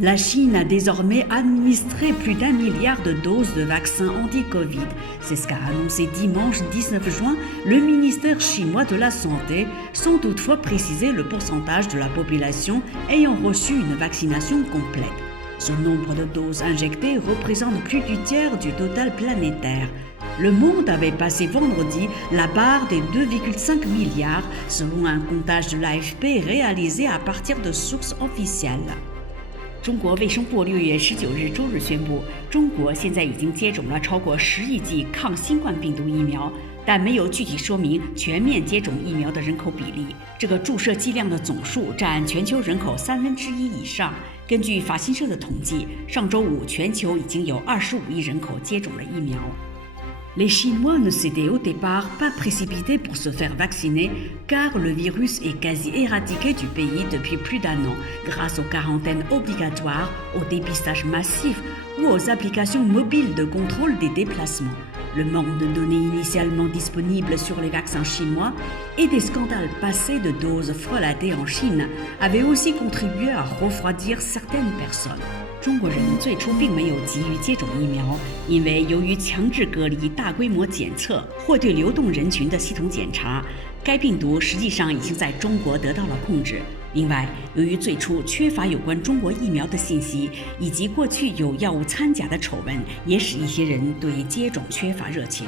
La Chine a désormais administré plus d'1 milliard de doses de vaccins anti-Covid. C'est ce qu'a annoncé dimanche 19 juin le ministère chinois de la Santé, sans toutefois préciser le pourcentage de la population ayant reçu une vaccination complète. Ce nombre de doses injectées représente plus du tiers du total planétaire. Le monde avait passé vendredi la barre des 2,5 milliards selon un comptage de l'AFP réalisé à partir de sources officielles. 中国卫生部6月19日周日宣布，中国现在已经接种了超过10亿剂抗新冠病毒疫苗，但没有具体说明全面接种疫苗的人口比例。这个注射剂量的总数占全球人口1/3以上。根据法新社的统计，上周五全球已经有25亿人口接种了疫苗。Les Chinois ne s'étaient au départ pas précipités pour se faire vacciner car le virus est quasi éradiqué du pays depuis plus d'1 an grâce aux quarantaines obligatoires, au dépistage massif ou aux applications mobiles de contrôle des déplacements. Le manque de données initialement disponibles sur les vaccins chinois et des scandales passés de doses frelatées en Chine avaient aussi contribué à refroidir certaines personnes. 中国人最初并没有急于接种疫苗，因为由于强制隔离、大规模检测或对流动人群的系统检查，该病毒实际上已经在中国得到了控制。另外，由于最初缺乏有关中国疫苗的信息，以及过去有药物掺假的丑闻，也使一些人对接种缺乏热情。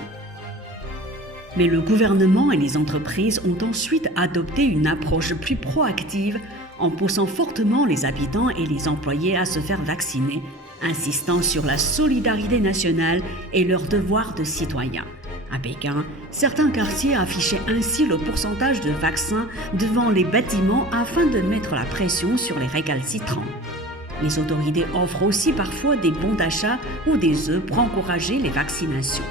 Mais le gouvernement et les entreprises ont ensuite adopté une approche plus proactive en poussant fortement les habitants et les employés à se faire vacciner, insistant sur la solidarité nationale et leur devoir de citoyen. À Pékin, certains quartiers affichaient ainsi le pourcentage de vaccins devant les bâtiments afin de mettre la pression sur les récalcitrants. Les autorités offrent aussi parfois des bons d'achat ou des œufs pour encourager les vaccinations.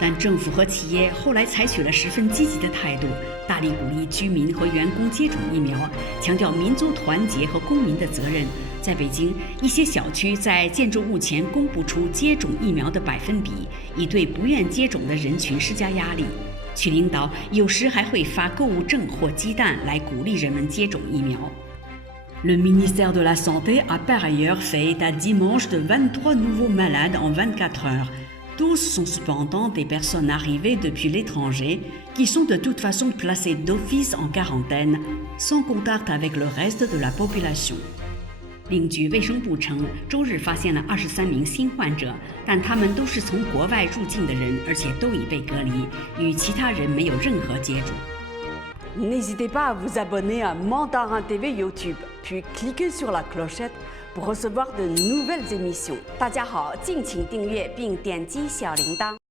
但政府和企业后来采取了十分积极的态度，大力鼓励居民和员工接种疫苗，强调民族团结和公民的责任。在北京，一些小区在建筑物前公布出接种疫苗的百分比，以对不愿接种的人群施加压力。区领导有时还会发购物证或鸡蛋来鼓励人们接种疫苗。Le ministère de la Santé a par ailleurs fait état dimanche de 23 nouveaux malades en 24 heures. Tous sont cependant des personnes arrivées depuis l'étranger qui sont de toute façon placées d'office en quarantaine, sans contact avec le reste de la population. 另据卫生部称，周日发现了23名新患者，但他们都是从国外入境的人，而且都已被隔离，与其他人没有任何接触。N'hésitez pas à vous abonner à Mandarin TV YouTube, puis cliquez sur la clochette pour recevoir de nouvelles émissions. 大家好，敬请订阅并点击小铃铛。